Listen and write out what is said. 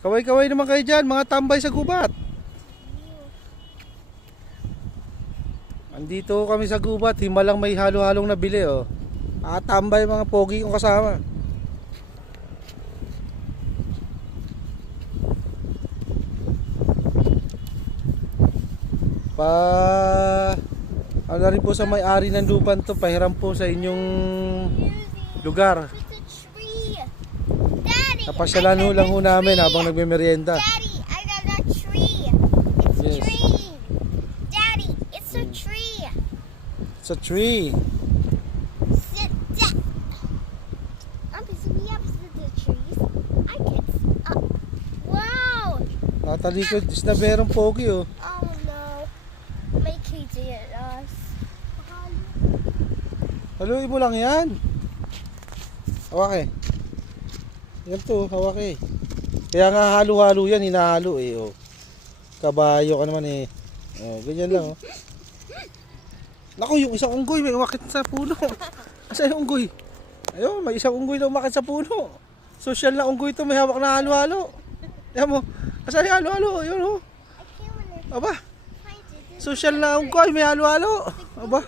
Kaway-kaway naman kayo dyan, mga tambay sa gubat. Andito kami sa gubat, himalang may halo-halong nabili oh. Tambay mga pogi kong kasama. Ano na rin po sa may-ari ng lupan to, pahiram po sa inyong lugar. Napasyalan ho lang ho namin habang nagme-merienda. Daddy, I got a tree. It's a Yes. tree. Daddy, it's a tree. It's a tree. Sit down. So we have the trees. I get up. Wow. Natalikod is na merong pogi oh. Oh no. May KJ at us. Haluin mo lang yan. Hawak eh. Yan to, hawak eh. Kaya nga halo-halo yan, hinahalo eh oh. Kabayo ka naman eh. Oh, ganyan lang oh. Naku, yung isang unggoy may umakit sa puno. Asa yung unggoy? Ayun, may isang unggoy na umakit sa puno. Social na unggoy to, may hawak na halo-halo. Yan mo. Asa yung halo-halo? Ayun oh. I can't Aba, find it. social na unggoy, may halo-halo. Aba.